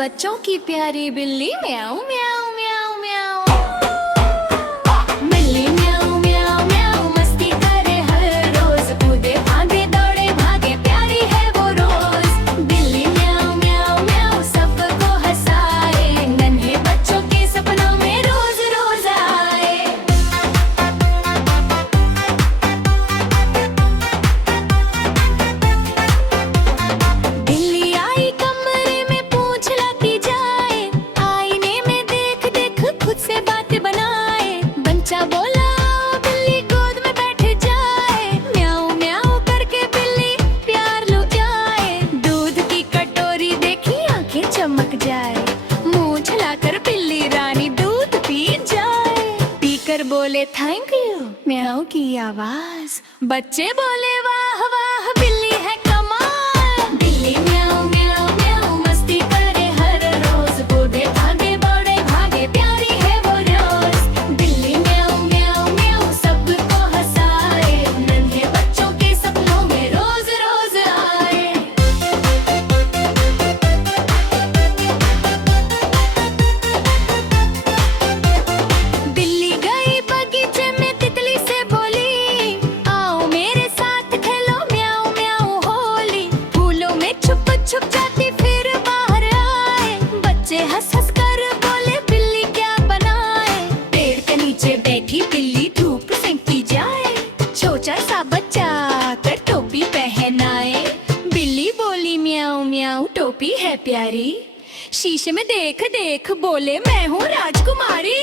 बच्चों की प्यारी बिल्ली म्याऊ म्याऊ म्याऊ म्याऊ। बिल्ली म्याऊ म्याऊ म्याऊ मस्ती करे हर रोज, कूदे भागे दौड़े भागे प्यारी है वो रोज। बिल्ली म्याऊ म्याऊ म्याऊ सबको हंसाए, नन्हे बच्चों के सपनों में रोज रोज आए। बिल्ली आई कमरे में पूछ लाती जाए, आईने में देख देख खुद से बात बनाए। बच्चा बोला बिल्ली गोद में बैठ जाए, म्याऊ म्याऊ करके बिल्ली प्यार लुटाए। दूध की कटोरी देखी आंखें चमक जाए, मुंह चलाकर बिल्ली रानी दूध पी जाए। पीकर बोले थैंक यू, म्याऊ की आवाज। बच्चे बोले वाह वाह बिल्ली है कमाल। बिल्ली म्याऊ म्याऊ म्याऊ मस्ती करे हर रोज, कूदे भागे दौड़े भागे प्यारी है वो रोज। बिल्ली म्याऊ म्याऊ म्याऊ सबको हंसाए, नन्हे बच्चों के सपनों में रोज रोज आए। बिल्ली गई बगीचे में तितली से बोली, आओ मेरे साथ खेलो म्याऊ म्याऊ होली। फूलों में छुप छुप जाती फिर बाहर आए, बच्चे हंस हंस कर बोले बिल्ली क्या बनाए। पेड़ के नीचे बैठी बिल्ली धूप सेंकती जाए, छोटा सा बच्चा आकर टोपी पहनाए। बिल्ली बोली म्याऊ म्याऊ टोपी है प्यारी, शीशे में देख देख बोले मैं हूँ राजकुमारी।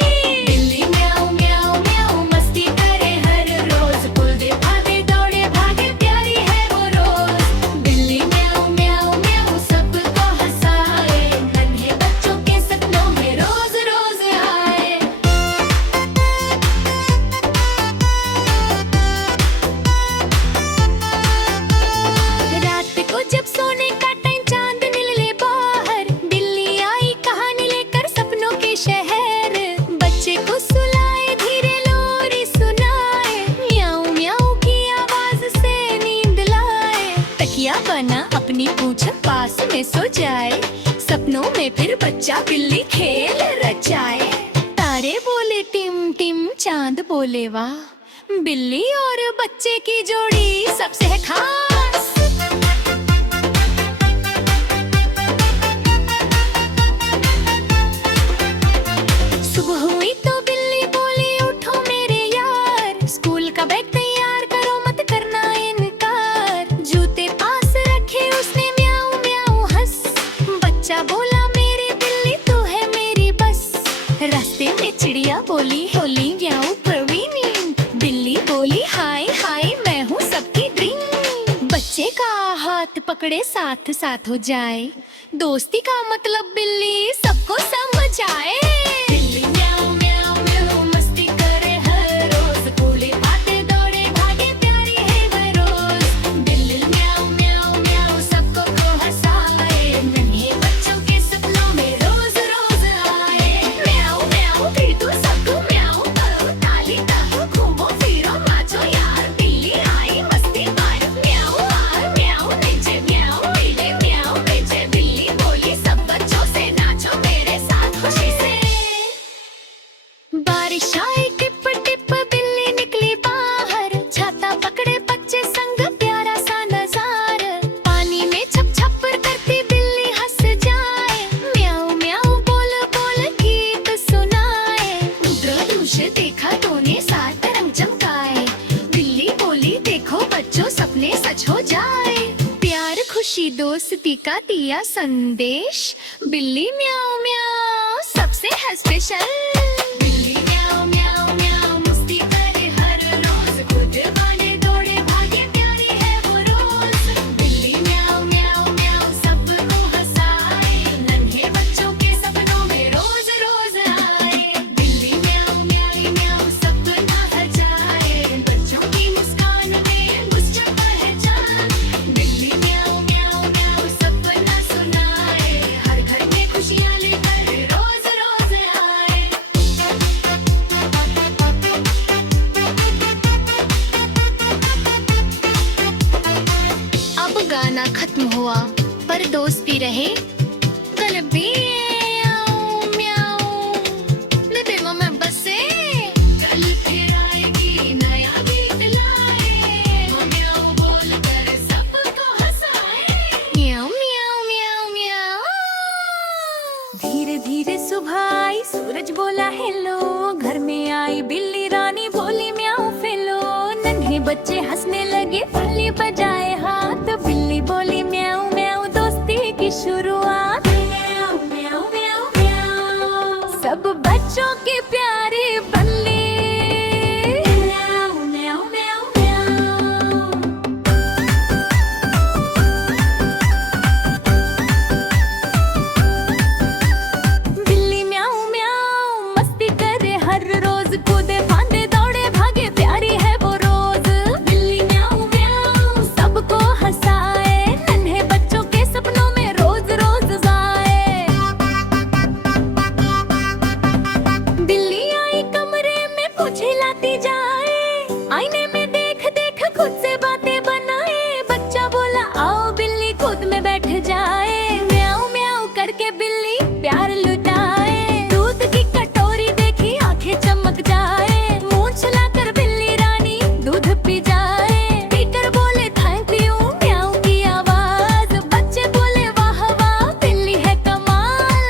बिल्ली म्याऊ म्याऊ म्याऊ मस्ती करे हर रोज, कूदे भागे दौड़े भागे प्यारी है वो रोज। बिल्ली म्याऊ म्याऊ म्याऊ सबको हंसाए, नन्हे बच्चों के सपनों में रोज रोज आए। रात को जब सोने का टाइम चांद निकले बाहर, बिल्ली आई कहानी लेकर सपनों के शहर। बच्चे को सुलाए धीरे लोरी सुनाए, म्याऊ म्याऊ की आवाज से नींद लाए। तकिया बना अपनी पूंछ पास में सो जाए, सपनों में फिर बच्चा बिल्ली खेल रचाए। तारे बोले टिम टिम, चांद बोले वाह, बिल्ली और बच्चे की जोड़ी सबसे है खास। सुबह हुई तो बिल्ली बोली उठो मेरे यार, स्कूल का बैग तैयार करो मत करना इनकार। जूते पास रखे उसने म्याऊ म्याऊ हंस, बच्चा बोला मेरी बिल्ली तू है मेरी बस। रास्ते में चिड़िया बोली होली म्याऊ प्रवीणी, बिल्ली बोली हाय हाय मैं हूँ सबकी ड्रीम। बच्चे का हाथ पकड़े साथ साथ हो जाए, दोस्ती का मतलब बिल्ली सबको समझ आए। बिल्ली म्याऊ म्याऊ म्याऊ मस्ती करे हर रोज, कूदे भागे दौड़े भागे प्यारी है वो रोज। बिल्ली म्याऊ म्याऊ म्याऊ सबको हंसाए, नन्हे बच्चों के सपनों में रोज रोज आए। म्याऊ म्याऊ फिर तो सबको म्याऊ करो, ताली दो घूमो फिरो नाचो यार, बिल्ली आई मस्ती मारो। म्याऊ आर म्याऊ नीचे म्याऊ मिले म्याऊ नीचे, बिल्ली बोली सब बच्चों से नाचो मेरे साथ खुशी से। बारिश आई टिप टिप बिल्ली निकली बाहर, छाता पकड़े बच्चे संग प्यारा सा नजारा। पानी में छप छप करती बिल्ली हंस जाए, म्याऊ म्याऊ बोल बोल गीत सुनाए। इंद्रधनुष देखा तूने सात रंग चमकाए, बिल्ली बोली देखो बच्चों सपने सच हो जाए। प्यार खुशी दोस्ती का दिया संदेश, बिल्ली म्याऊ म्याऊ सबसे है स्पेशल। बिल्ली म्याऊ म्याऊ म्याऊ मस्ती करे हर रोज, कूदे भागे दौड़े भागे प्यारी है वो रोज। बिल्ली म्याऊ म्याऊ म्याऊ सबको हंसाए, नन्हे बच्चों के सपनों में रोज रोज आए। बिल्ली म्याऊ म्याऊ म्याऊ सपना सजाए, बच्चों की मुस्कान में मुस्कुरा पहचान। बिल्ली म्याऊ म्याऊ म्याऊ सपना सुनाए, हर घर में खुशियाँ लेकर रोज रोज आए। अब गाना खत्म हुआ पर दोस्त भी रहे, कल भी बोली म्याऊ फेलो। नन्हे बच्चे हंसने लगे, बिल्ली बजाए हाथ। बिल्ली बोली म्याऊ म्याऊ दोस्ती की शुरुआत। म्याऊ म्याऊ म्याऊ म्याऊ सब बच्चों की प्यारी बल्ली। म्याऊ म्याऊ म्याऊ म्याऊ बिल्ली म्याऊ म्याऊ मस्ती करे हर रोज। कूदे फांदे दौड़े भागे, प्यारी है वो रोज। बिल्ली म्याऊ म्याऊ सबको हंसाए, नन्हे बच्चों के सपनों में रोज रोज आए। बिल्ली आई कमरे में पूछे लाती जाए, आईने में देख देख खुद से बातें बनाए। बच्चा बोला आओ बिल्ली खुद में बैठ जाए। म्याऊ म्याऊ करके बिल्ली प्यार लुटाए। दूध की कटोरी देखी आंखें चमक जाए। मूंछ लाकर बिल्ली रानी दूध पी जाए। पीकर बोले थैंक यू म्याऊ की आवाज। बच्चे बोले वाह वाह बिल्ली है कमाल।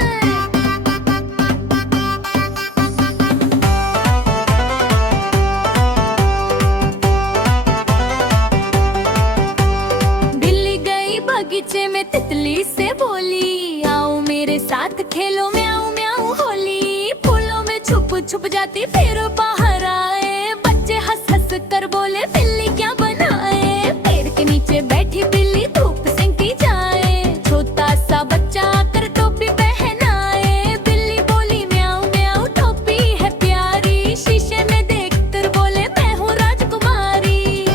बिल्ली गई बगीचे में तितली से बोली, आओ मेरे साथ खेलो म्याऊ म्याऊ होली। फूलों में छुप छुप जाती फिर बाहर आए। बच्चे हंस हंस कर बोले बिल्ली क्या बनाए। पेड़ के नीचे बैठी बिल्ली धूप सेंकी जाए। छोटा सा बच्चा आकर टोपी पहनाए। बिल्ली बोली म्याऊ म्याऊ टोपी है प्यारी। शीशे में देखकर बोले मैं हूँ राजकुमारी।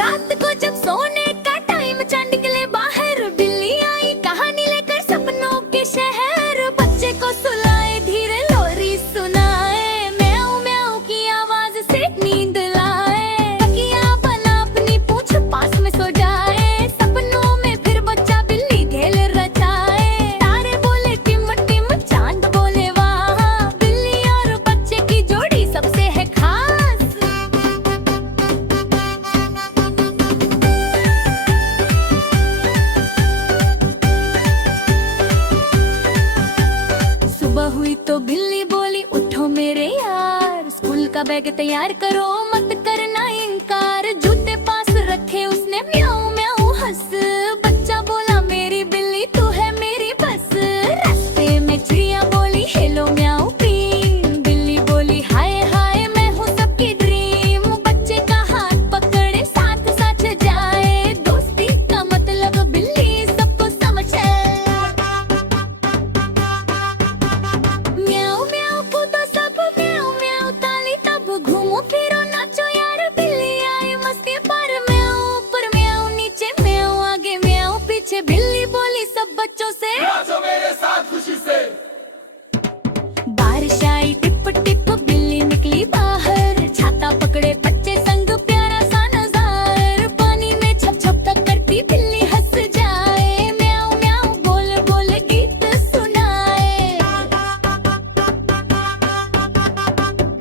रात को जब सोने का टाइम चांद निकले बाहर, बिल्ली आई कहानी लेकर सपनों के शहर। बच्चे को सुलाए धीरे लोरी सुनाए। म्याऊ म्याऊ की आवाज से नींद लाए। तकिया बना अपनी पूंछ पास में सो जाए। सपनों में फिर बच्चा बिल्ली खेल रचाए। तारे बोले टिम टिम, चांद बोले वाह। बिल्ली और बच्चे की जोड़ी सबसे है खास। सुबह हुई तो बिल्ली बोली उठो मेरे यार। स्कूल का बैग तैयार करो, मत करना इनकार। जूते पास रखे उसने म्याऊ म्याऊ हंस। बच्चा बोला मेरी बिल्ली तू है मेरी बस। रास्ते में चिड़िया बोली हेलो म्याऊ क्वीन। बिल्ली बोली हाय हाय मैं हूँ सबकी ड्रीम। बच्चे का हाथ पकड़े साथ साथ जाए। दोस्ती का मतलब बिल्ली सबको समझे। म्याऊ म्याऊ कूदो सब, म्याऊ म्याऊ ताली तब। घूमो फिरो नाचो यार, बिल्ली आई मस्ती पर। म्याऊ ऊपर म्याऊ नीचे, म्याऊ आगे म्याऊ पीछे। बिल्ली बोली सब बच्चों से नाचो मेरे साथ खुशी से। बारिश आई टिप टिप, बिल्ली निकली बाहर। छाता पकड़े बच्चे संग प्यारा सा नजारा। पानी में छप छप तक करती बिल्ली हंस जाए। म्याऊ म्याऊ बोल बोल गीत सुनाए।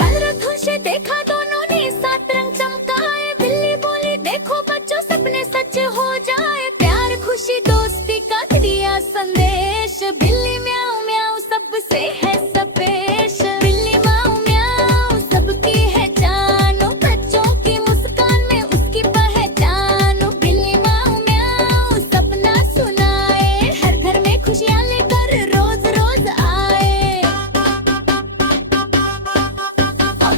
कलरत्थों से देखा दोनों ने सात रंग चमकाए। बिल्ली बोली देखो बच्चों सपने सच हो जाए। प्यार खुशी दोस्ती का दिया संदेश। बिल्ली म्याऊ म्याऊ सबसे है सपेश। बिल्ली म्याऊ म्याऊ सबकी है जानो। बच्चों की मुस्कान में उसकी पहचान। बिल्ली म्याऊ म्याऊ सपना सुनाए। हर घर में खुशियाँ लेकर रोज रोज आए।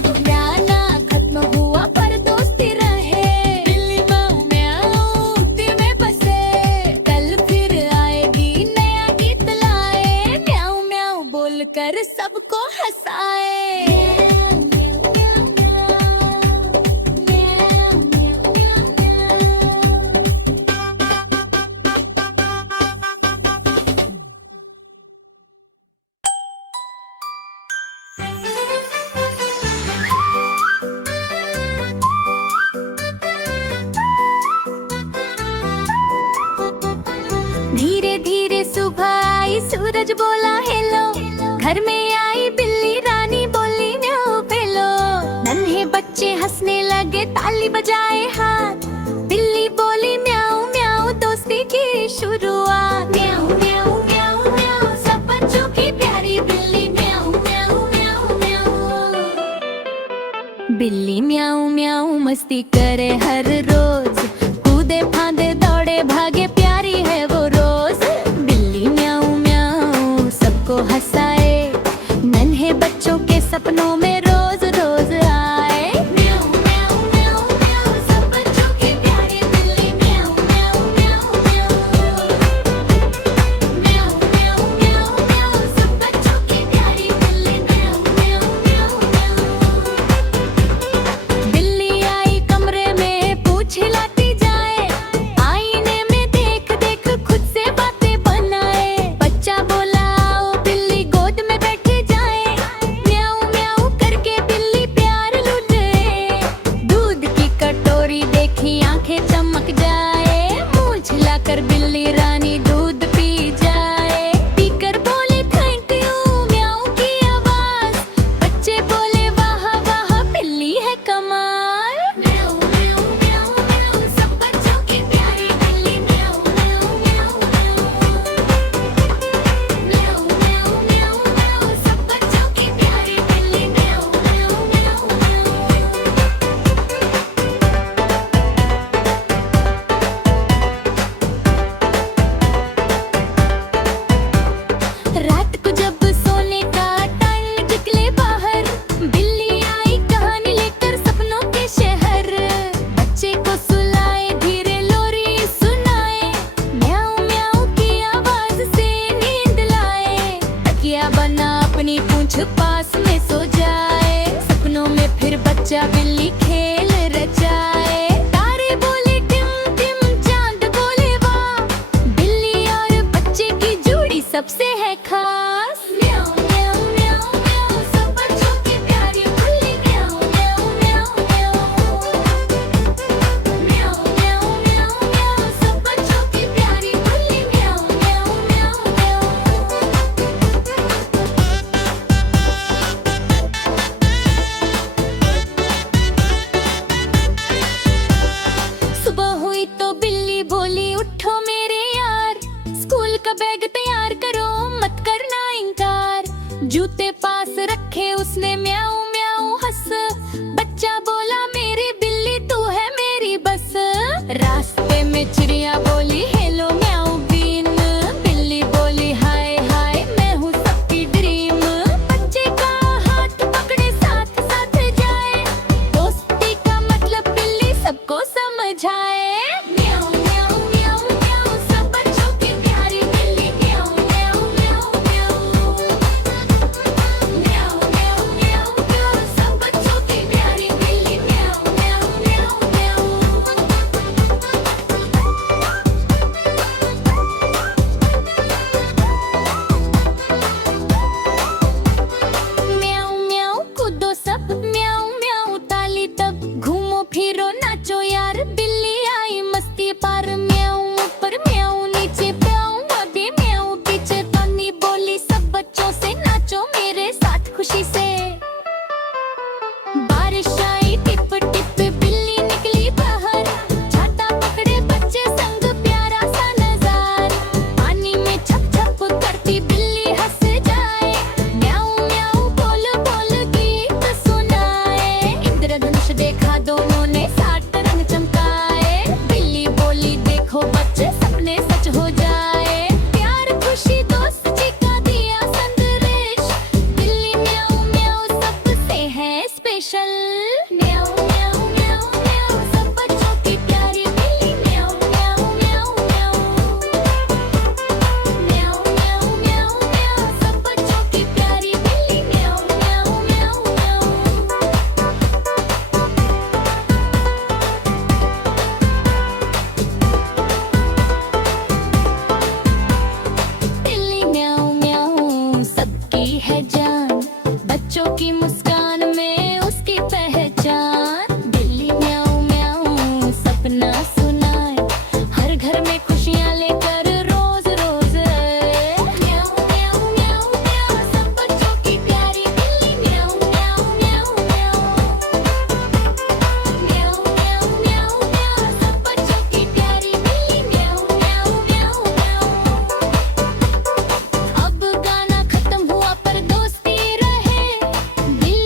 पुराना खत्म हुआ पर दोस्ती रहे। बिल्ली म्याऊ म्याऊ उसी में बसे। कल फिर आएगी नया गीत लाए। म्याऊ म्याऊ बोलकर सबको हंसाए। धीरे धीरे सुबह आई, सूरज बोला हेलो। घर में आई बिल्ली रानी बोली म्याऊ फेलो। नन्हे बच्चे हंसने लगे, ताली बजाए हाथ। बिल्ली बोली म्याऊ म्याऊ दोस्ती की शुरुआत। म्याऊ म्याऊ म्याऊ म्याऊ सब बच्चों की प्यारी बिल्ली। म्याऊ म्याऊ म्याऊ म्याऊ बिल्ली म्याऊ म्याऊ मस्ती करे हर रोज, कूदे फांदे दौड़े भागे प्यारी है वो रोज। बिल्ली म्याऊ म्याऊ सबको हंसाए, नन्हे बच्चों के सपनों में रोज रोज आए। म्याऊ म्याऊ म्याऊ म्याऊ सब बच्चों की प्यारी बिल्ली म्याऊ म्याऊ म्याऊ म्याऊ। म्याऊ म्याऊ म्याऊ म्याऊ सब बच्चों की प्यारी बिल्ली म्याऊ म्याऊ म्याऊ म्याऊ। बिल्ली आई कमरे में पूछ हिलाती जाए, आईने में देख देख खुद से बातें बनाए। बच्चा बोला आओ बिल्ली गोद में बैठे जाए, म्याऊ म्याऊ करके बिल्ली प्यार लूटे। दूध की कटोरी देखी आंखें चमक जाए, मुंह छिलाकर बिल्ली रानी दूध पी जाए। पीकर बोले थैंक यू म्याऊ की आवाज, बच्चे बोले वाह वाह बिल्ली है कमाल। म्याऊ म्याऊ म्याऊ म्याऊ सब बच्चों की प्यारी बिल्ली म्याऊ म्याऊ म्याऊ म्याऊ। म्याऊ म्याऊ म्याऊ म्याऊ सब बच्चों की प्यारी बिल्ली म्याऊ म्याऊ म्याऊ म्याऊ। रात को जब सोने का टाइम निकले बाहर, बिल्ली आई कहानी लेकर सपनों के शहर। बच्चे को सुलाए धीरे लोरी सुनाए, म्याऊ म्याऊ की आवाज से नींद लाए। तकिया बना अपनी पूंछ पास में सो जाए, सपनों में फिर बच्चा बिल्ली खेल रचाए। तारे बोले टिम टिम चांद बोले वाह, बिल्ली और बच्चे की जोड़ी सबसे है खास। म्याऊ म्याऊ म्याऊ म्याऊ सब बच्चों की प्यारी बिल्ली म्याऊ म्याऊ म्याऊ म्याऊ। म्याऊ म्याऊ म्याऊ म्याऊ सब बच्चों की प्यारी बिल्ली म्याऊ म्याऊ म्याऊ म्याऊ। सुबह हुई तो बिल्ली बोली उठो मेरे यार, स्कूल का बैग तैयार करो मत करना इनकार। जूते पास रखे उसने म्याऊ म्याऊ हंस, बच्चा बोला मेरी बिल्ली तू है मेरी बस। रास्ते में चिड़िया बोली हेलो म्याऊ बीन, बिल्ली बोली हाय हाय मैं हूँ सबकी ड्रीम। बच्चे का हाथ पकड़े साथ साथ जाए, दोस्ती का मतलब बिल्ली सबको समझाए। म्याऊ म्याऊ म्याऊ म्याऊ सब बच्चों की प्यारी बिल्ली म्याऊ म्याऊ म्याऊ म्याऊ। म्याऊ म्याऊ म्याऊ म्याऊ सब बच्चों की प्यारी बिल्ली म्याऊ म्याऊ म्याऊ म्याऊ। म्याऊ म्याऊ कूदो सब म्याऊ म्याऊ ताली तब, घूमो फिरो नाचो यार बिल्ली आई मस्ती पार। म्याऊ ऊपर म्याऊ नीचे म्याऊ आगे म्याऊ पीछे, तनी बोली सब बच्चों से नाचो मेरे साथ खुशी से। बारिश आई टिप टिप बिल्ली निकली बाहर, छाता पकड़े बच्चे संग प्यारा सा नजारा। पानी में छप छप करती बिल्ली हंस जाए, म्याऊ म्याऊ बोल बोल गीत सुनाए। इंद्रधनुष देखा दोनों ने सात रंग चमकाए, बिल्ली बोली देखो बच्चे सपने सच हो जाए। प्यार खुशी दोस्ती का दिया संदेश, बिल्ली म्याऊ म्याऊ सबसे है स्पेशल। म्याऊ म्याऊ म्याऊ म्याऊ सब बच्चों की प्यारी बिल्ली म्याऊ म्याऊ म्याऊ म्याऊ। म्याऊ म्याऊ म्याऊ म्याऊ सब बच्चों की प्यारी बिल्ली म्याऊ म्याऊ म्याऊ म्याऊ। बिल्ली म्याऊ म्याऊ सबकी है जान, बच्चों की मुस्कान में उसकी पहचान। बिल्ली म्याऊ म्याऊ सपना सुनाए, हर घर में खुशियाँ लेकर रोज रोज आए। म्याऊ म्याऊ म्याऊ म्याऊ सब बच्चों की प्यारी बिल्ली म्याऊ म्याऊ म्याऊ म्याऊ। म्याऊ म्याऊ म्याऊ म्याऊ सब बच्चों की प्यारी बिल्ली म्याऊ म्याऊ म्याऊ म्याऊ। अब गाना खत्म हुआ पर दोस्ती रहे, बिल्ली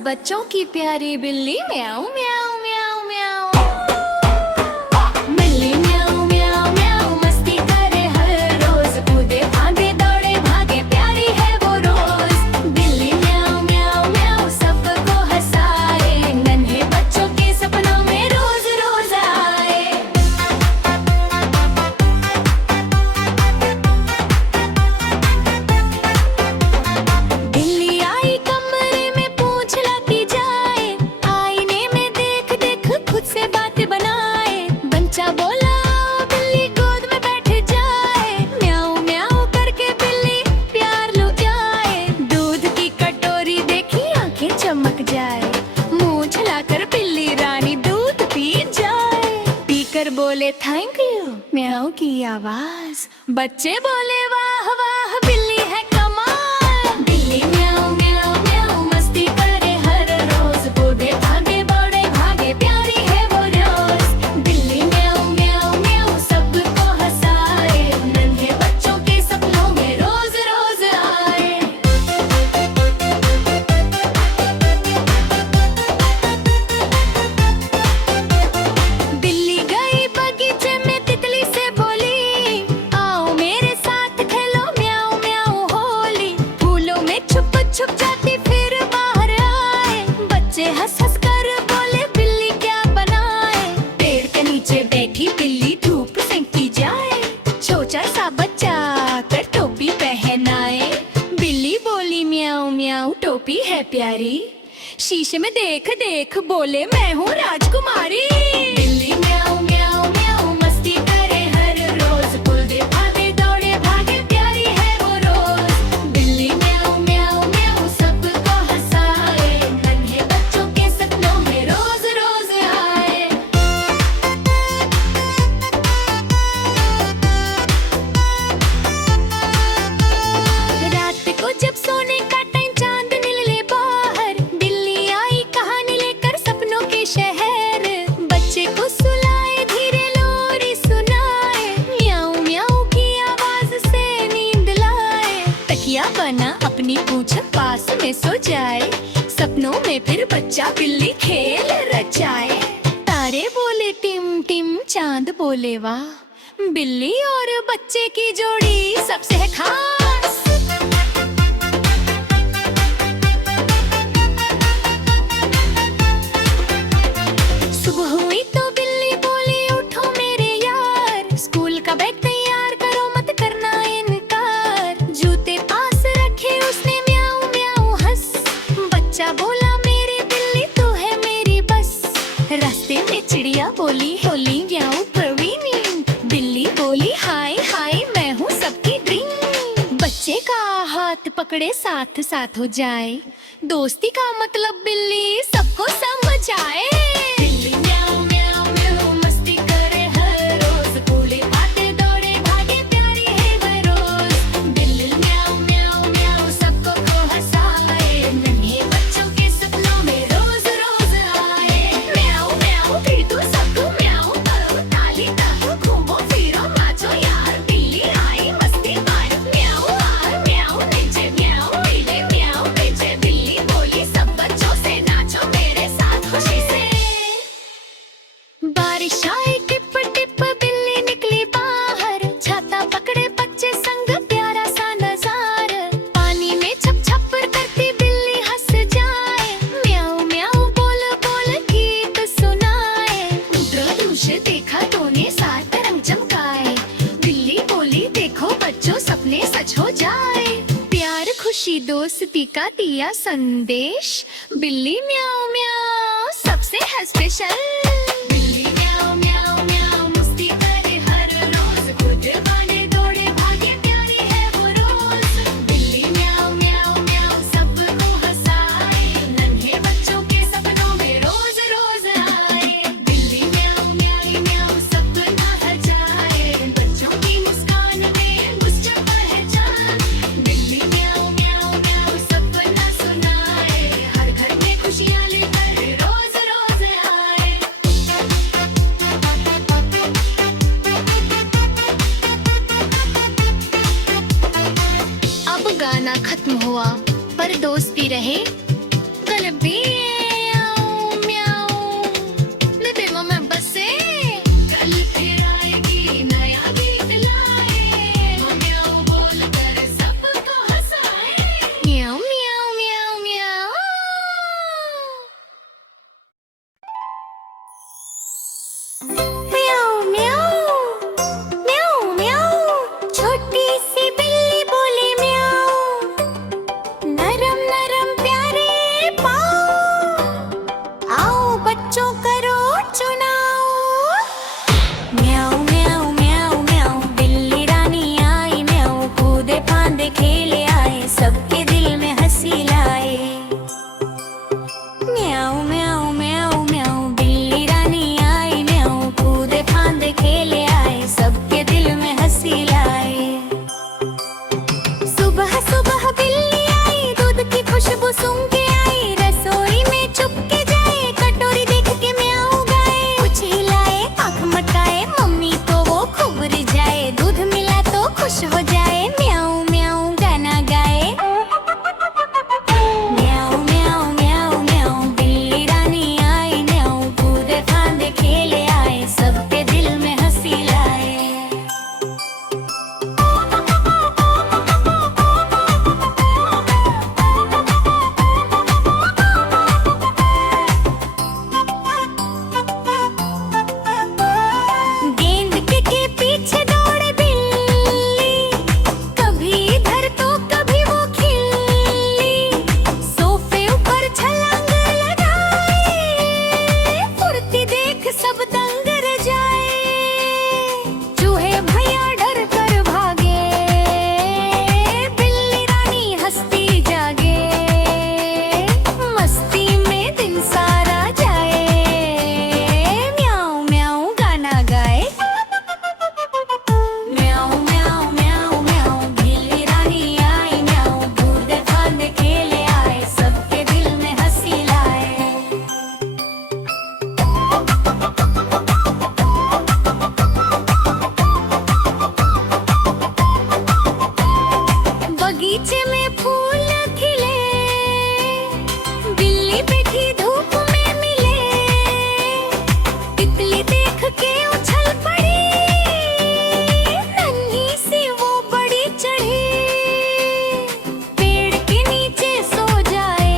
सब बच्चों की प्यारी बिल्ली म्याऊ म्याऊ म्याऊ म्याऊ। बिल्ली म्याऊ म्याऊ म्याऊ मस्ती करे हर रोज, कूदे फांदे दौड़े भागे प्यारी है वो रोज। बिल्ली म्याऊ म्याऊ म्याऊ सबको हंसाए, नन्हे बच्चों के सपनों में रोज रोज आए। बिल्ली आई कमरे में पूंछ लाती जाए, आईने में देख देख खुद से बातें बनाए। बच्चा बोला बिल्ली गोद में बैठ जाए, म्याऊ म्याऊ करके बिल्ली प्यार लुटाए। दूध की कटोरी देखी आंखें चमक जाए, मुंह चलाकर बिल्ली रानी दूध पी जाए। पीकर बोले थैंक यू, म्याऊ की आवाज। बच्चे बोले वाह वाह बिल्ली है कमाल। बिल्ली म्याऊ म्याऊ म्याऊ मस्ती करे हर रोज, कूदे भागे बड़े भागे प्यारी है वो रोज। बिल्ली म्याऊ म्याऊ म्याऊ सबको हंसाए, नन्हे बच्चों के सपनों में रोज रोज आए। बिल्ली गई बगीचे में तितली से बोली, आओ मेरे साथ खेलो म्याऊ म्याऊ होली। फूलों में छुप छुप जाती फिर बाहर आए, बच्चे हंस हंस कर बोले बिल्ली क्या बनाए। पेड़ के नीचे बैठी बिल्ली धूप सेंकती जाए, छोटा सा बच्चा आकर टोपी पहनाए। बिल्ली बोली म्याऊ म्याऊ टोपी है प्यारी, शीशे में देख देख बोले मैं हूँ राजकुमारी। बिल्ली म्याऊ म्याऊ म्याऊ मस्ती करे हर रोज, कूदे फांदे दौड़े भागे प्यारी है वो रोज। बिल्ली म्याऊ म्याऊ म्याऊ सबको हंसाए, नन्हे बच्चों के सपनों में रोज रोज आए। रात को जब सोने का टाइम चांद निकले बाहर, बिल्ली आई कहानी लेकर सपनों के शहर। बच्चे को सुलाए धीरे लोरी सुनाए, म्याऊ म्याऊ की आवाज से नींद लाए। तकिया बना अपनी पूंछ पास में सो जाए, सपनों में फिर बच्चा बिल्ली खेल रचाए। तारे बोले टिम टिम, चांद बोले वाह, बिल्ली और बच्चे की जोड़ी सबसे है खास। सुबह हुई तो बिल्ली बोली उठो मेरे यार, स्कूल का बैग तैयार करो मत करना इनकार। जूते पास रखे उसने म्याऊ म्याऊ हंस, बच्चा बोला मेरी बिल्ली तो है मेरी बस। रास्ते में चिड़िया बोली होली म्याऊ प्रवीणी, बिल्ली बोली हाय हाय मैं हूँ सबकी ड्रीम। बच्चे का हाथ पकड़े साथ साथ हो जाए, दोस्ती का मतलब बिल्ली सबको समझ आए। बिल्ली म्याऊ म्याऊ म्याऊ मस्ती करे हर रोज, कूदे फांदे दौड़े भागे प्यारी है वो रोज। बिल्ली म्याऊ म्याऊ म्याऊ सबको हंसाए, नन्हे बच्चों के सपनों में रोज रोज आए। म्याऊ म्याऊ फिर तो सबको म्याऊ करो, ताली तालो घूमो फिरो नाचो यार, बिल्ली आई मस्ती मारो। म्याऊ आर म्याऊ नीचे म्याऊ मिले म्याऊ नीचे, बिल्ली बोली सब बच्चों से नाचो मेरे साथ खुशी से। बारिश आई टिप टिप बिल्ली निकली बाहर, छाता पकड़े बच्चे संग प्यारा सा नजारा। पानी में छप छप करती बिल्ली हंस जाए, म्याऊ म्याऊ बोल बोल गीत सुनाए। इंद्रधनुष देखा तूने सात रंग चमकाए, बिल्ली बोली देखो बच्चों सपने सच हो जाए। प्यार खुशी दोस्ती का दिया संदेश, बिल्ली म्याऊ म्याऊ सबसे है स्पेशल। बिल्ली म्याऊ म्याऊ म्याऊ मस्ती करे हर रोज, कूदे फांदे दौड़े भागे प्यारी है वो रोज। बिल्ली म्याऊ म्याऊ म्याऊ सबको हंसाए, नन्हे बच्चों के सपनों में रोज रोज आए। बिल्ली म्याऊ म्याऊ म्याऊ सपना हजाए, बच्चों की मुस्कान में मुझे पहचान। बिल्ली म्याऊ म्याऊ म्याऊ सपना सुनाए, हर घर में खुशियाँ लेकर रोज रोज आए। अब गाना खत्म हुआ पर दोस्त भी रहे, कल भी बगीचे में फूल खिले, बिल्ली बैठी धूप में मिले, तितली देख के उछल पड़ी, नन्ही सी वो बड़ी चढ़ी, पेड़ के नीचे सो जाए,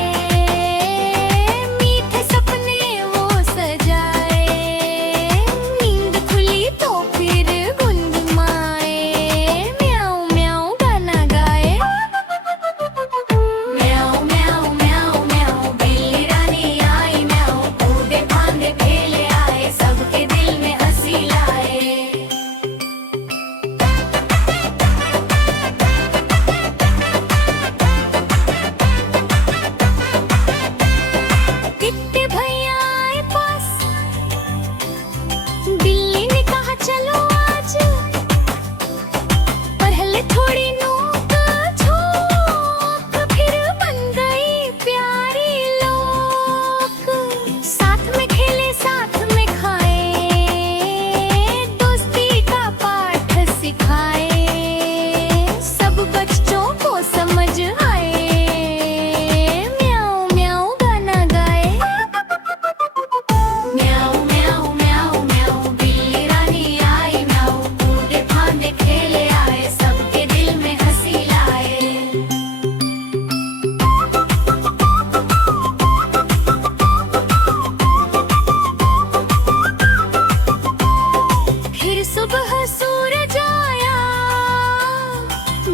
मीठे सपने वो सजाए, नींद खुली तो फिर गुनगुनाए, म्याऊं म्याऊं गाना गाए। म्याऊं म्याऊं म्याऊं म्याऊं बिल्ली रानी आई, म्याऊं कूदे फांदे खेले आए, सबके दिल में हंसी लाए। टिट्टे भैया आए पास, बिल्ली ने कहा चलो आज, पहले थोड़ी नोक झोंक, फिर बन गई प्यारी लोग। साथ में खेले साथ में खाए, दोस्ती का पाठ सिखाए, सब बच्चों को समझ आए, म्याऊं म्याऊं गाना गाए। म्याऊं म्याऊं म्याऊं म्याऊं बिल्ली रानी आई, म्याऊं कूदे फांदे खेले आए, सबके दिल में हंसी लाए। फिर सुबह सूरज आया,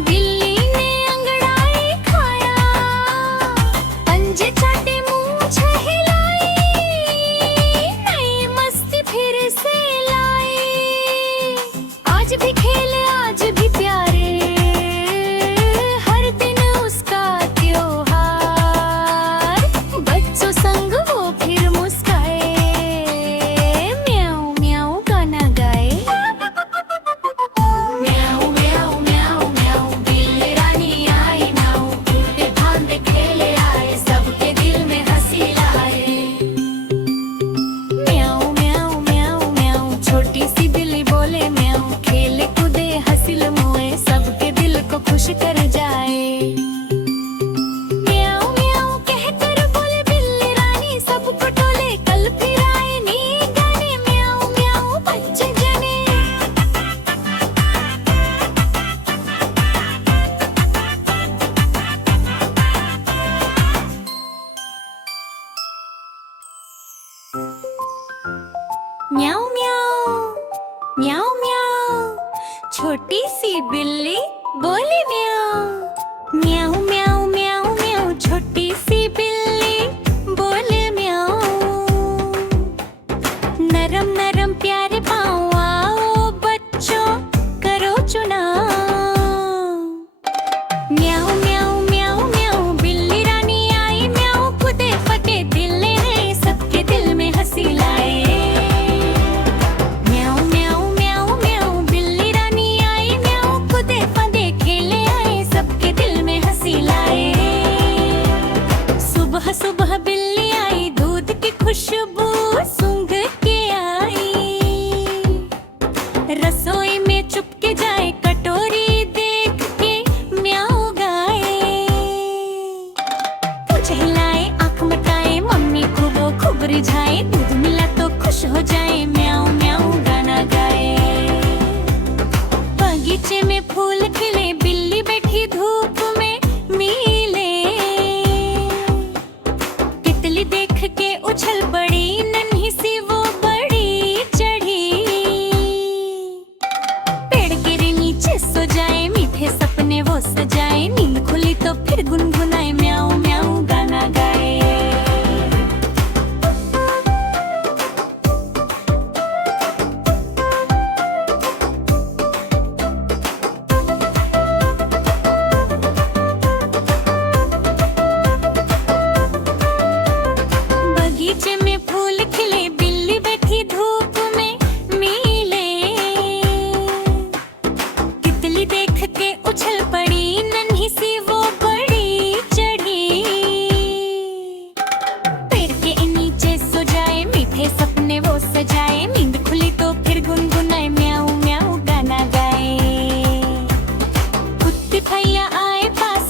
बिल्ली ने अंगड़ाई खाया, पंजे चाटे मूंछ हिलाई, नई मस्ती फिर से लाई। आज भी खेले आज भी प्यारे, हर दिन उसका त्योहार, बच्चों संग वो फिर मुस्काए, म्याऊं म्याऊं गाना गाए। म्याऊं म्याऊं म्याऊं म्याऊं बिल्ली रानी आई, म्याऊं कूदे फांदे खेले आए, सबके दिल में हंसी लाए। म्याऊं म्याऊं म्याऊं म्याऊं छोटी सी बिल्ली बोले म्याऊं, खेले कूदे हंसी लम्होए, सबके दिल को खुश कर जाए। म्याऊं म्याऊं कहकर बोले बिल्ली रानी, सबको टोले कल फिर आए नी गाने, म्याऊं म्याऊं बच्चे जने। म्याऊं म्याऊं म्याऊं म्याऊं छोटी सी बिल्ली बोली म्याऊं। म्याऊं म्याऊं म्याऊं म्याऊं छोटी सी बिल्ली बोले म्याऊं। नरम नरम प्यारे पाँव आओ बच्चों करो चुनाव। म्याऊं म्याऊं म्याऊं म्याऊं बिल्ली रानी आई, म्याऊं खुदे फटे दिल ने है, सबके दिल में हंसी लाए। म्याऊं म्याऊं म्याऊं म्याऊं बिल्ली रानी आई, म्याऊं खुदे फंदे खेले आए, सबके दिल में हंसी लाए। सुबह सुबह बिल्ली आई, दूध की खुशबू सूंघ के आई, रसोई में चुपके जाए, कटोरी देख के म्याऊं गाए। पूंछ हिलाए आंख मटाए, मम्मी को वो खूब रिझाए, दूध मिला तो खुश हो जाए, म्याऊं म्याऊं गाना गाए। बगीचे में फूल खिले, बिल्ली बैठी धूप में मिले, तितली देख के उछल पड़ी, नन्ही सी वो बड़ी चढ़ी, पेड़ के नीचे सो जाए, मीठे सपने वो सजाए, नींद खुली तो फिर गुनगुनाए, म्याऊं म्याऊं गाना गाए। बगीचे में फूल खिले, बिल्ली बैठी धूप में मिले, तितली देख के उछल पड़ी, नन्ही सी वो बड़ी चढ़ी, पेड़ के नीचे सो जाए, मीठे सपने वो सजाए, नींद खुली तो फिर गुनगुनाए, म्याऊं म्याऊं गाना गाए। कुत्ते भैया आए पास,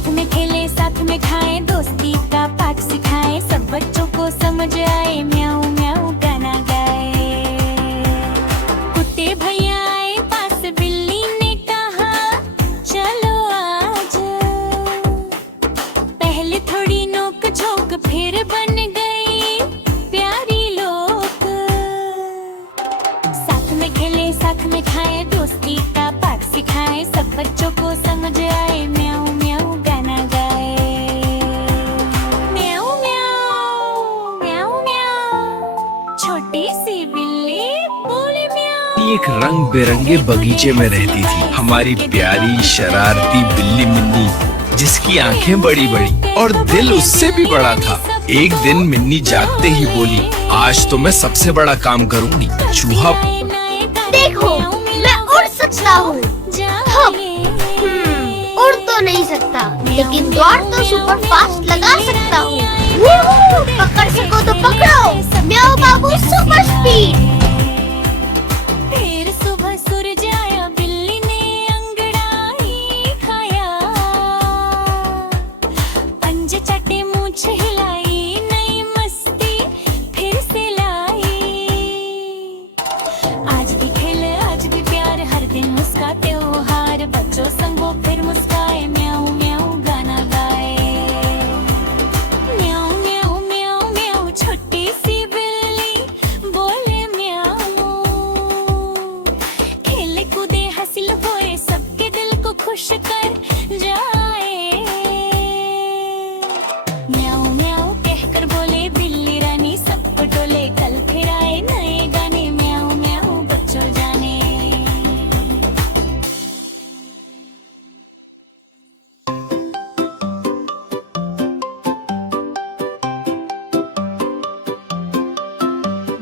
साथ में खेले साथ में खाए, दोस्ती का पाठ सिखाए, सब बच्चों को समझ आए, म्याऊ म्याऊ गाना गाए। कुत्ते भैया आए पास, बिल्ली ने कहा चलो आज। पहले थोड़ी नोक झोंक, फिर बन गई प्यारी लोग। साथ में खेले साथ में खाए, दोस्ती का पाठ सिखाए, सब बच्चों को समझ आए, म्याऊ म्याऊ गाना गाए। म्याऊ म्याऊ म्याऊ म्याऊ, छोटी सी बिल्ली बोले म्याऊ। एक रंग बिरंगे बगीचे में रहती थी हमारी प्यारी शरारती बिल्ली मिन्नी, जिसकी आंखें बड़ी बड़ी और दिल उससे भी बड़ा था। एक दिन मिन्नी जागते ही बोली, आज तो मैं सबसे बड़ा काम करूंगी। चूहा देखो, मैं उड़ सकता हूँ। उड़ तो नहीं सकता, लेकिन दौड़ तो सुपर फास्ट लगा सकता हूँ। पकड़ सको तो पकड़ो, म्याऊ बाबू सुपर स्पीड। फिर सुबह सूरज आया, बिल्ली ने अंगड़ाई खाया। पंजे चाटे मूंछ हिलाई, नई मस्ती फिर से लाई। आज भी खेल आज भी प्यार, हर दिन उसका त्योहार, बच्चों संग वो फिर मुस्काए, म्याऊ म्याऊ गाना गाए। म्याऊ म्याऊ म्याऊ म्याऊ, छोटी सी बिल्ली बोले म्याऊ। खेले कूदे हासिल होए, सबके दिल को खुश कर जाए। म्याऊ म्याऊ कहकर बोले बिल्ली रानी, सबको टोले कल फिर आए नए गाने, म्याऊ म्याऊ बच्चों जाने।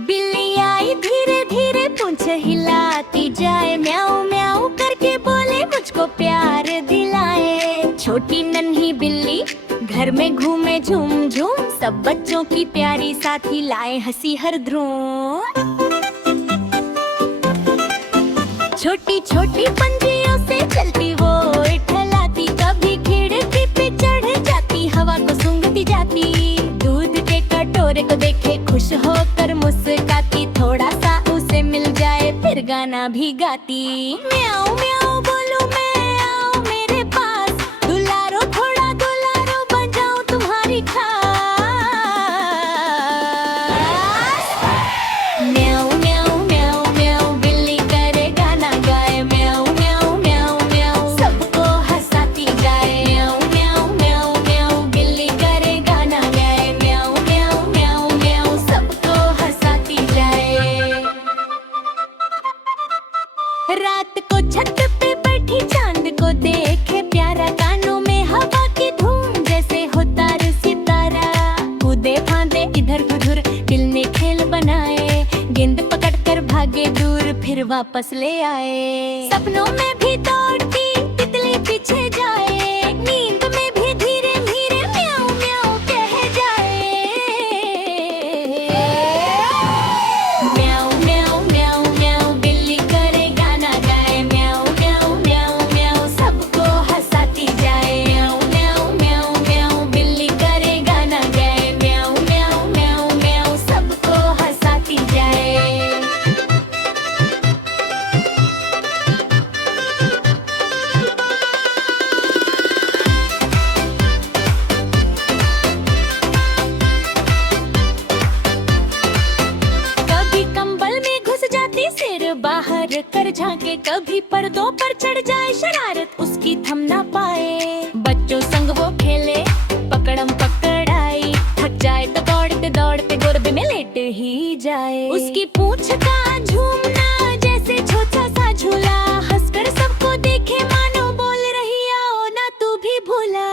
बिल्ली आई धीरे धीरे पूंछ हिलाती जाए, म्याऊ म्याऊ करके बोले मुझको प्यार दिलाए। छोटी नन्ही बिल्ली घर में घूमे झूम झूम, सब बच्चों की प्यारी साथी लाए हंसी हर ध्रुव। छोटी छोटी पंजियों से चलती वो इठलाती, कभी खिड़की पे चढ़ जाती, हवा को सूंघती जाती। दूध के कटोरे को देखे खुश होकर मुस्काती, थोड़ा सा उसे मिल जाए फिर गाना भी गाती। म्याऊ म्याऊ बोलूं मैं, आओ मेरे पास, दुलारो थोड़ा दुलारो, बजाऊं तुम्हारी खास। म्याऊ म्याऊ म्याऊ म्याऊ, बिल्ली करे गाना गाए, म्याऊ म्याऊ म्याऊ म्याऊ, सबको हंसाती जाए। म्याऊ म्याऊ म्याऊ म्याऊ, बिल्ली करे गाना गाए, म्याऊ म्याऊ म्याऊ म्याऊ, सबको हंसाती जाए। रात को छत पे बैठी चांद को देखे प्यारा, कानों में हवा की धूम जैसे हो तार सितारा। कूदे फांदे इधर उधर, दिल ने खेल बनाए, गेंद पकड़ कर भागे दूर फिर वापस ले आए। सपनों में भी दौड़ती तितली पीछे जाए, नींद में भी धीरे धीरे म्याऊ म्याऊ कह जाए। म्याऊ म्याऊ म्याऊ म्याऊ, बिल्ली करे गाना गाए, म्याऊ म्याऊ म्याऊ म्याऊ, सबको हंसाती जाए। म्याऊ म्याऊ म्याऊ म्याऊ, बिल्ली करे गाना गाए, म्याऊ म्याऊ म्याऊ म्याऊ, सबको हंसाती जाए। कभी कंबल में घुस जाती, सिर बाहर कर झांके, कभी पर्दों पर चढ़ जाए, शरारत उसकी थम ना पाए। बच्चों संग वो खेले पकड़म पकड़ाई, थक जाए तो दौड़ते दौड़ते गोरबे में लेट ही जाए। उसकी पूंछ का झूमना जैसे छोटा सा झूला, हंसकर सबको देखे मानो बोल रही आओ ना तू भी भूला।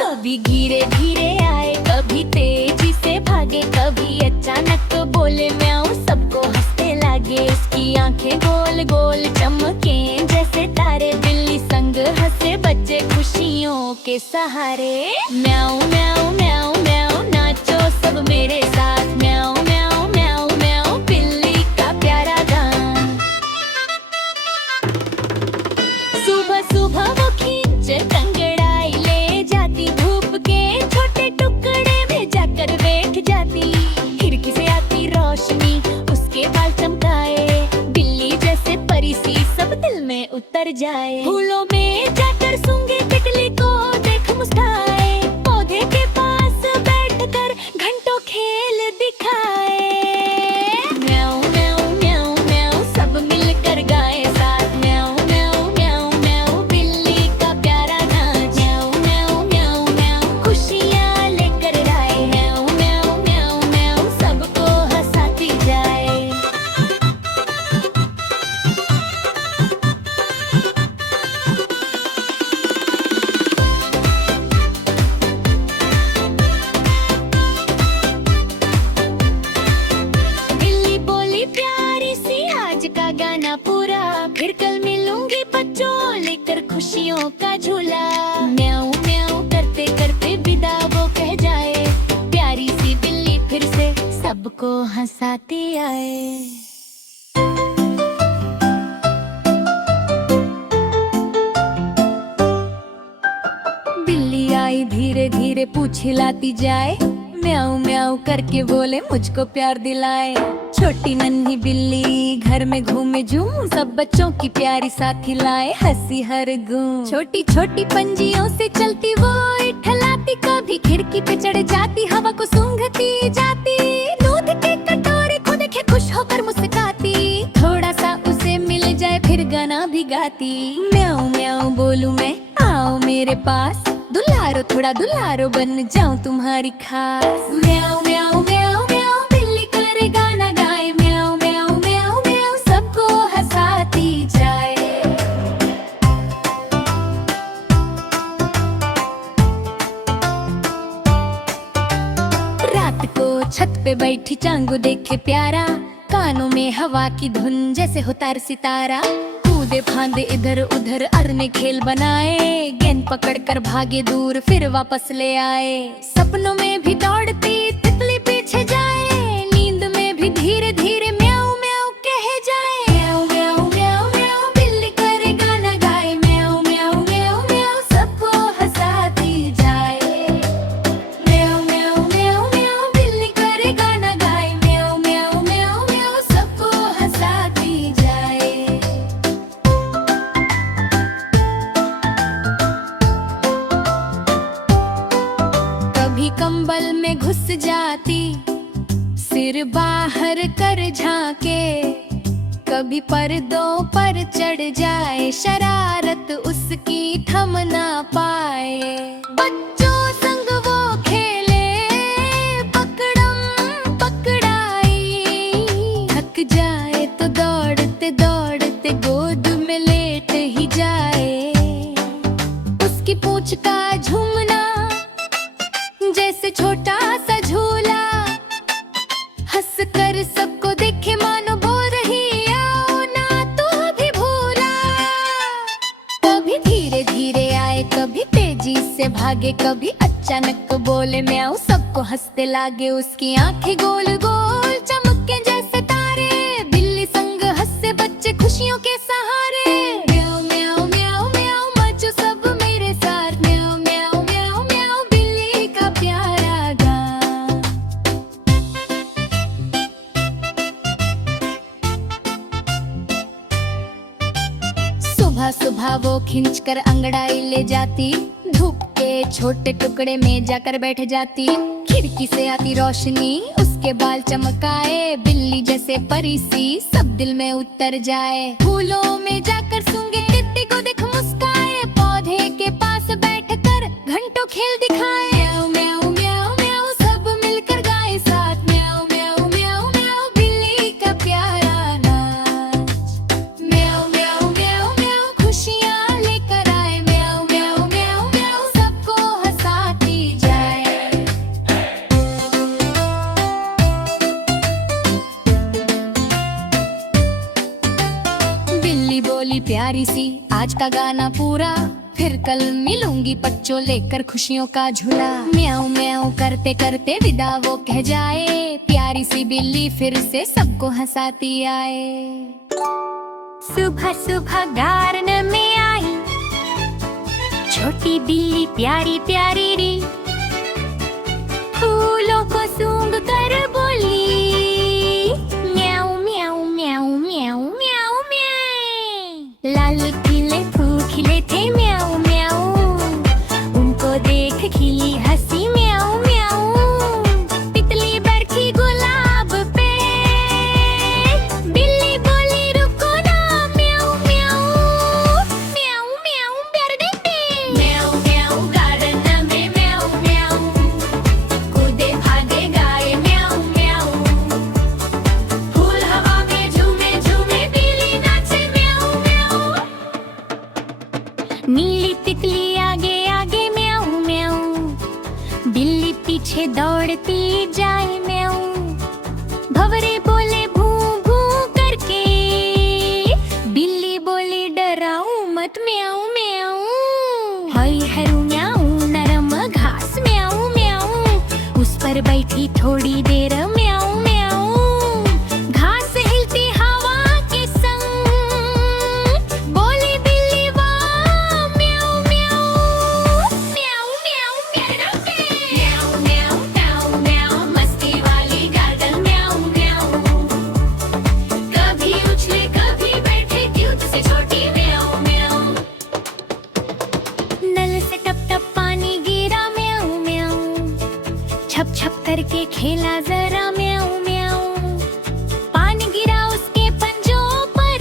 कभी धीरे धीरे आए, कभी तेजी से भागे, कभी अचानक तो बोले म्याऊ, सबको हंसने लगे। उसकी आंखें गोल गोल चमके जैसे तारे, बिल्ली संग हंसे बच्चे खुशियों के सहारे। म्याऊ म्याऊ म्याऊ म्याऊ, नाचो सब मेरे साथ, म्याऊ म्याऊ म्याऊ म्याऊ, बिल्ली का प्यारा गान। सुबह सुबह वो खींच कंगड़ाई ले कर जाए। फूलों में जाकर सूंघे तितली को देख मुस्काए, पौधे के पास बैठकर घंटों खेल दिखाए। म्याऊं म्याऊं म्याऊं म्याऊं सब मिलकर गाए साथ, म्याऊं म्याऊं म्याऊं म्याऊं बिल्ली का प्यारा नाच। म्याऊं म्याऊं म्याऊं म्याऊं खुशियाँ लेकर आए, म्याऊं म्याऊं म्याऊं म्याऊं सबको हंसाती जाए। बिल्ली बोली प्यारी सी आज का गाना पूरा, फिर कल मिलूंगी बच्चों लेकर खुशियों का झूला। म्याऊं म्याऊं करते करते विदा वो कह जाए, प्यारी सी बिल्ली फिर से सबको हंसाती आए। बिल्ली आई धीरे धीरे पूछ हिलाती जाए, म्याऊं म्याऊं करके बोले मुझको प्यार दिलाए। छोटी नन्ही बिल्ली घर में घूमे झूम, सब बच्चों की प्यारी साथी लाए हंसी हर गुम। छोटी छोटी पंजियों से चलती वो इठलाती, कभी खिड़की पे चढ़ जाती हवा को सूंघती जाती। दूध के कटोरे को देखे खुश होकर मुस्कुराती, थोड़ा सा उसे मिल जाए फिर गाना भी गाती। म्याऊं म्याऊं बोलूं मैं आओ मेरे पास, दुलारो थोड़ा दुलारो बन जाऊं तुम्हारी खास। म्याऊं म्याऊं म्याऊं म्याऊं बिल्ली करे गाना गाए, म्याऊं म्याऊं म्याऊं म्याऊं सबको हंसाती जाए। रात को छत पे बैठी चांगू देखे प्यारा, कानों में हवा की धुन जैसे हो तार सितारा। कूदे फांदे इधर उधर अरने खेल बनाए, गेंद पकड़ कर भागे दूर फिर वापस ले आए। सपनों में भी दौड़ती तितली पीछे जाए, नींद में भी धीरे धीरे म्याऊं म्याऊं कहे जाए। म्याऊं म्याऊं म्याऊं म्याऊं बिल्ली करे गाना गाए, म्याऊं म्याऊं म्याऊं म्याऊं सबको हंसाती जाए। म्याऊं म्याऊं म्याऊं म्याऊं बिल्ली करे गाना गाए, म्याऊं म्याऊं म्याऊं म्याऊं सबको हंसाती जाए। कभी कंबल में घुस जाती, सिर बाहर कर झांके, कभी पर्दों पर चढ़ जाए, शरारत उसकी थम ना पाए। बच्चों संग वो खेले पकड़म पकड़ाई, थक जाए तो दौड़ते दौड़ते गोद में लेट ही जाए। उसकी पूंछ का झूमना जैसे छोटा सा झूला, हंस कर सबको देखे मानो बोल रही आओ ना तू भी भूला। कभी धीरे धीरे आए कभी तेजी से भागे, कभी अचानक बोले म्याऊं सबको हंसते लागे। उसकी आंखें गोल गोल चमके जैसे तारे, बिल्ली संग हंसे बच्चे खुशियों के सहारे। म्याऊं म्याऊं म्याऊं म्याऊं मचो सब मेरे साथ, म्याऊं म्याऊं म्याऊं म्याऊं बिल्ली का प्यारा गान। सुबह सुबह वो खींचकर अंगड़ाई ले जाती, धूप के छोटे टुकड़े में जाकर बैठ जाती। खिड़की से आती रोशनी उसके बाल चमकाए, बिल्ली जैसे परी सी सब दिल में उतर जाए। फूलों में जाकर सूंघे तितली को देख मुस्काए, पौधे के पास बैठकर घंटों खेल दिखाए। म्याऊं म्याऊं म्याऊं म्याऊं सब मिलकर गाए साथ, म्याऊं म्याऊं म्याऊं म्याऊं बिल्ली का प्यारा नाच। म्याऊं म्याऊं म्याऊं म्याऊं खुशियाँ लेकर आए, म्याऊं म्याऊं म्याऊं म्याऊं सबको हंसाती जाए। बिल्ली बोली प्यारी सी आज का गाना पूरा, फिर कल मिलूंगी बच्चों लेकर खुशियों का झूला। म्याऊं म्याऊं करते करते विदा वो कह जाए, प्यारी सी बिल्ली फिर से सबको हंसाती आए। सुबह सुबह गार्डन में आई छोटी बिल्ली प्यारी प्यारी री, फूलों को सूंघ कर बोली म्याऊं म्याऊं म्याऊं म्याऊं म्याऊं म्याऊं। लाल पीले पीछे दौड़ती जाए म्याऊं। भंवरे बोले भू भू करके, बिल्ली बोली डराऊं मत म्याऊं म्याऊं। हई हरू म्याऊं नरम घास म्याऊं म्याऊं, उस पर बैठी थोड़ी देर म्याऊं म्याऊं। घास हिलती हवा के संग, बोली बिल्ली वाह म्याऊं म्याऊं। म्याऊं म्याऊं म्याऊं म्याऊं म्याऊं म्याऊं म्याऊं, मस्ती वाली गार्डन म्याऊं म्याऊं। कभी उछले कभी बैठे क्यूट से छोटी म्याऊं म्याऊं। नल से टप टप पानी गिरा म्याऊं म्याऊं, छप छप करके खेला जरा म्याऊं म्याऊं। पानी गिरा उसके पंजों पर,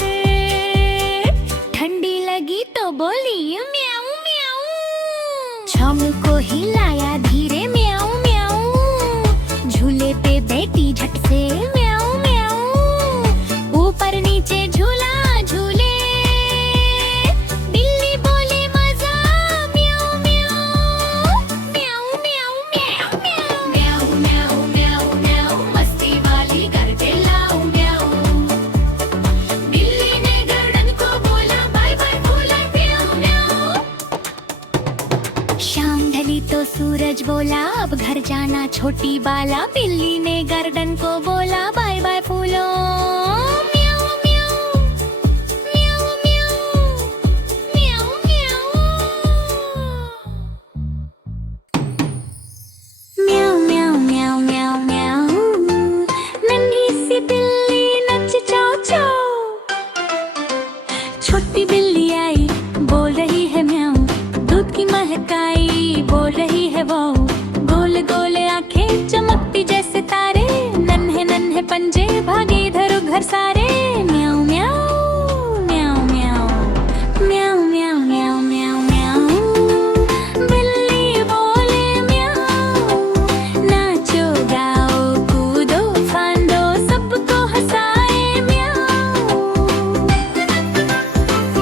ठंडी लगी तो बोली म्याऊं म्याऊं। छम को हिलाया धीरे म्याऊं म्याऊं, झूले पे बैठी झट से म्याऊं म्याऊं। ऊपर नीचे झूला झूले, बिल्ली बोली मजा म्याऊं म्याऊं। म्याऊं म्याऊं म्याऊं म्याऊं म्याऊं म्याऊं म्याऊं, मस्ती वाली करके लाऊं म्याऊं। बिल्ली ने गर्दन को बोला बाय बाय बोला म्याऊं म्याऊं। शाम ढली तो सूरज बोला अब घर जाना छोटी बाला, बिल्ली ने गर्दन को बोला बाय बाय फूलों। म्याऊं म्याऊं म्याऊं म्याऊं म्याऊं म्याऊं म्याऊं म्याऊं म्याऊं म्याऊं। नन्ही सी बिल्ली नच चाओ चाओ, छोटी बिल्ली आई बोल रही है म्याऊं। दूध की महकाई बोल रही है वो, गोल गोल आंखें चमकती जैसे तारे, नन्हे नन्हे पंजे भागे इधर उधर सारे। म्याऊं म्याऊं म्याऊं म्याऊं म्याऊं म्याऊं म्याऊं म्याऊं म्याऊं। बिल्ली बोले म्याऊं, नाचो गाओ कूदो फांदो सबको हंसाए म्याऊं।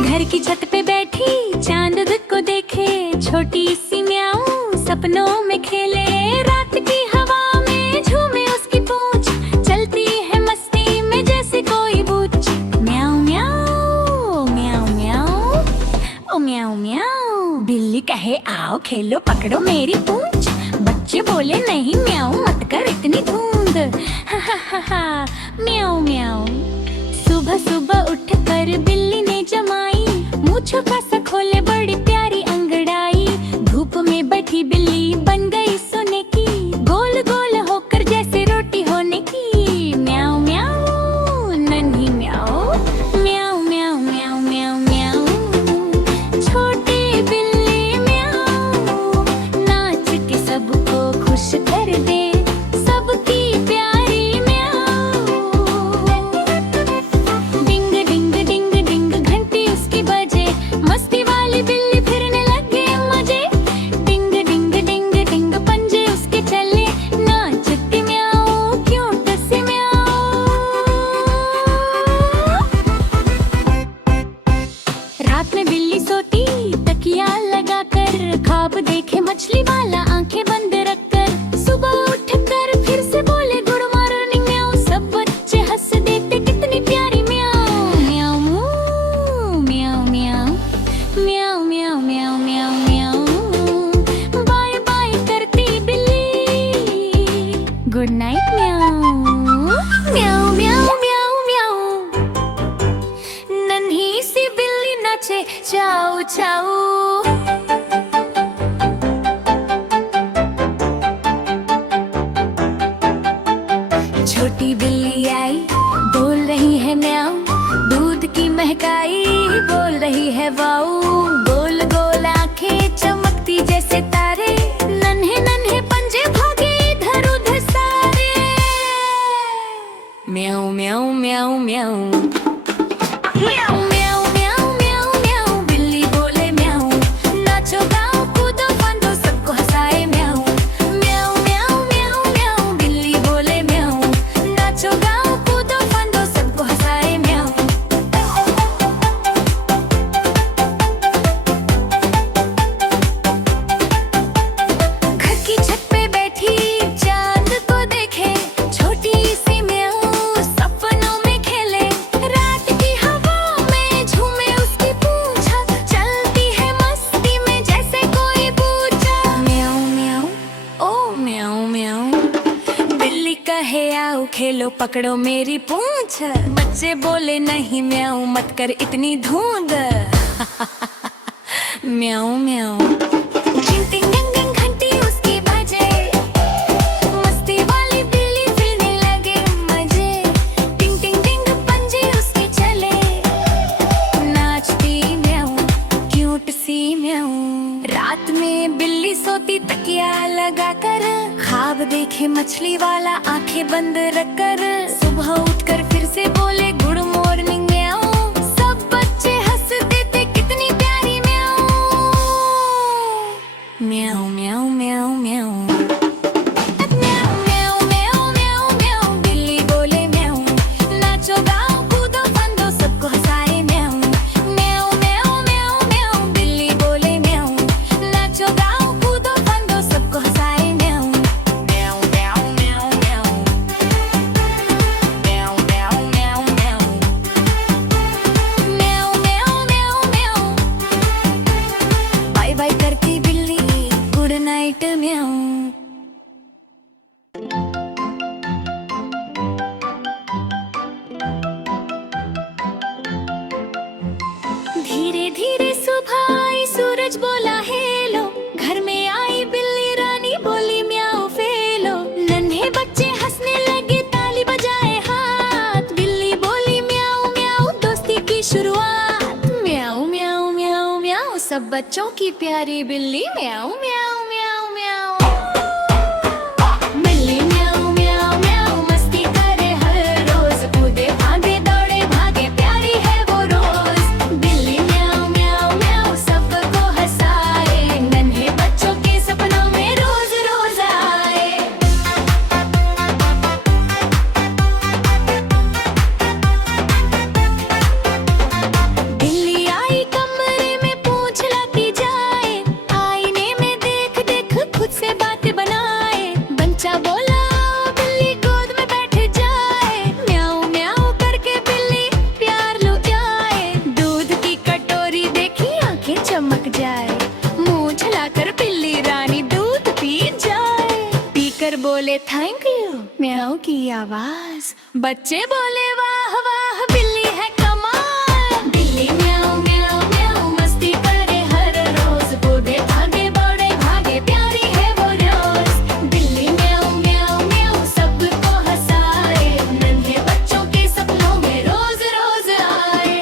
घर की छत पे बैठी चांद को देखे, छोटी सी म्याऊं सपनों में खेले। रात की हवा में झूमे उसकी पूंछ, चलती है मस्ती में जैसे कोई बूच। म्याऊं म्याऊं म्याऊं म्याऊं ओ म्याऊं म्याऊं। बिल्ली कहे आओ खेलो पकड़ो मेरी पूंछ, बच्चे बोले नहीं म्याऊं मत कर इतनी धूंध। हा हा हा हा म्याऊं म्याऊं। सुबह सुबह उठ कर बिल्ली ने जमाई, मूंछों का सा खोले बड़ी प्यारी अंगड़ाई। धूप में बैठी बिल्ली बन गई सोने की, गोल गोल होकर जैसे रोटी होने की। म्याऊं म्याऊं नन्ही म्याऊं, म्याऊं म्याऊं म्याऊं म्याऊं म्याऊं। छोटी बिल्ली म्याऊं, नाच के सबको खुश कर दे, सबकी प्यारी म्याऊं। डिंग डिंग डिंग डिंग घंटी उसकी बजे, मस्ती वाली बिल्ली फिरने लगे मजे। डिंग डिंग डिंग डिंग पंजे उसके चले, नाचती म्याऊं क्यूट सी म्याऊं। रात में बिल्ली सोती तकिया लगा कर, ख्वाब देखे मछली वाला आंखें बंद रखकर। सुबह उठ कर फिर से बोले गुड मॉर्निंग म्याऊं, सब बच्चे हंस देते कितनी प्यारी म्याऊं। म्याऊं म्याऊं म्याऊं म्याऊं म्याऊं म्याऊं म्याऊं म्याऊं। बाय बाय करती बिल्ली, गुड नाइट म्याऊं। म्याऊं म्याऊं म्याऊं म्याऊं। नन्ही सी बिल्ली नाचे चाऊ चाऊ। छोटी बिल्ली आई बोल रही है म्याऊं, दूध की महकाई बोल रही है वाऊ। गोल गोल आंखें चमकती जैसे तारे, नन्हे नन्हे पंजे भागे इधर उधर सारे। लो पकड़ो मेरी पूंछ। बच्चे बोले नहीं म्याऊं मत कर इतनी धूंध। म्याऊं म्याऊं टिंग टिंग डंग डंग घंटी उसकी बजे। मस्ती वाली बिल्ली फिरने लगे मजे। टिंग टिंग टिंग पंजे उसके चले। नाचती म्याऊं क्यूट सी म्याऊं। रात में बिल्ली सोती तकिया लगा कर। ख्वाब देखे मछली वाला आंखें बंद रखकर। सुबह उठकर फिर से बोले गुड मॉर्निंग म्याऊं। सब बच्चे हंसते थे कितनी प्यारी म्याऊं। म्याऊं म्याऊं म्याऊं म्याऊं म्याऊं म्याऊं म्याऊं म्याऊं म्याऊं। बिल्ली बोले म्याऊं। नाचो गाओ कूदो फंदो सबको हंसाए म्याऊं। म्याऊं म्याऊं म्याऊं म्याऊं। बिल्ली बोले म्याऊं। नाचो गाओ कूदो फंदो सबको हंसाए म्याऊं। म्याऊं म्याऊं म्याऊं म्याऊं। म्याऊं म्याऊं म्याऊं म्याऊं। म्याऊं म्याऊं म्याऊं म्याऊं। बाय बाय करती बिल्ली गुड नाइट म्याऊं। धीरे धीरे सुबह आई सूरज बोला हेलो। घर में आई बिल्ली रानी बोली म्याऊं फेलो। नन्हे बच्चे हंसने लगे ताली बजाए हाथ। बिल्ली बोली म्याऊं म्याऊं दोस्ती की शुरुआत। म्याऊं म्याऊं म्याऊं म्याऊं सब बच्चों की प्यारी बिल्ली म्याऊं म्याऊं म्याऊं म्याऊं। बिल्ली म्याऊं म्याऊं म्याऊं मस्ती करे हर रोज। कूदे फांदे दौड़े भागे प्यारी है वो रोज। बिल्ली म्याऊं म्याऊं म्याऊं सबको हंसाए। नन्हे बच्चों के सपनों में रोज रोज आए। बिल्ली आई कमरे में पूंछ लाती जाए। आईने में देख देख खुद से बातें बनाए। बच्चा बोला बिल्ली गोद में बैठ जाए। म्याऊं म्याऊं करके बिल्ली प्यार लुटाए। दूध की कटोरी देखी आंखें चमक जाए। मुंह चलाकर बिल्ली रानी दूध पी जाए। पीकर बोले थैंक यू म्याऊं की आवाज। बच्चे बोले वाह वाह बिल्ली है कमाल। बिल्ली म्याऊं म्याऊं म्याऊं मस्ती करे हर रोज। कूदे भागे बड़े भागे प्यारी है वो रोज। बिल्ली म्याऊं म्याऊं म्याऊं सबको हंसाए। नन्हे बच्चों के सपनों में रोज रोज आए।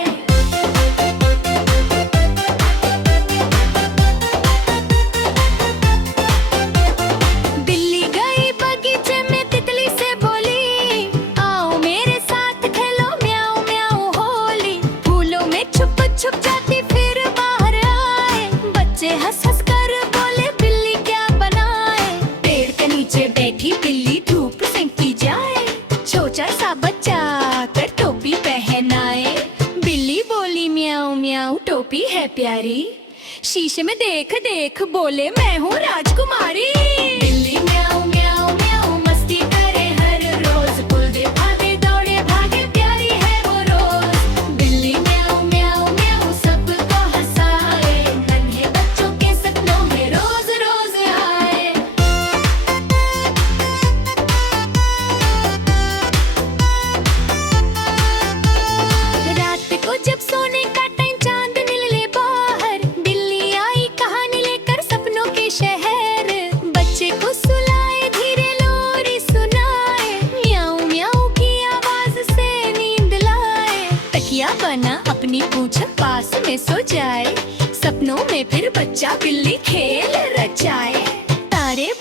बिल्ली गई बगीचे में तितली से बोली आओ मेरे साथ खेलो म्याऊं म्याऊं होली। फूलों में छुप छुप जाती फिर बाहर आए। बच्चे हंस हंस कर बोले बिल्ली क्या बनाए। पेड़ के नीचे बैठी बिल्ली धूप सेंकती जाए। छोटा सा बच्चा आकर टोपी पहनाए। बिल्ली बोली म्याऊं म्याऊं टोपी है प्यारी। शीशे में देख देख बोले मैं हूँ राजकुमारी। बिल्ली म्याऊं म्याऊं म्याऊं मस्ती करे हर रोज। कूदे भागे दौड़े भागे प्यारी है वो रोज। बिल्ली म्याऊं म्याऊं म्याऊं सबको हंसाए। नन्हे बच्चों के सपनों में रोज रोज आए। रात को जब सोने का टाइम चांद निकले बाहर। बिल्ली आई कहानी लेकर सपनों के शहर। बच्चे को सुलाए धीरे लोरी सुनाए। म्याऊं म्याऊं की आवाज से नींद लाए। तकिया बना अपनी पूंछ पास में सो जाए। सपनों में फिर बच्चा बिल्ली खेल रचाए। तारे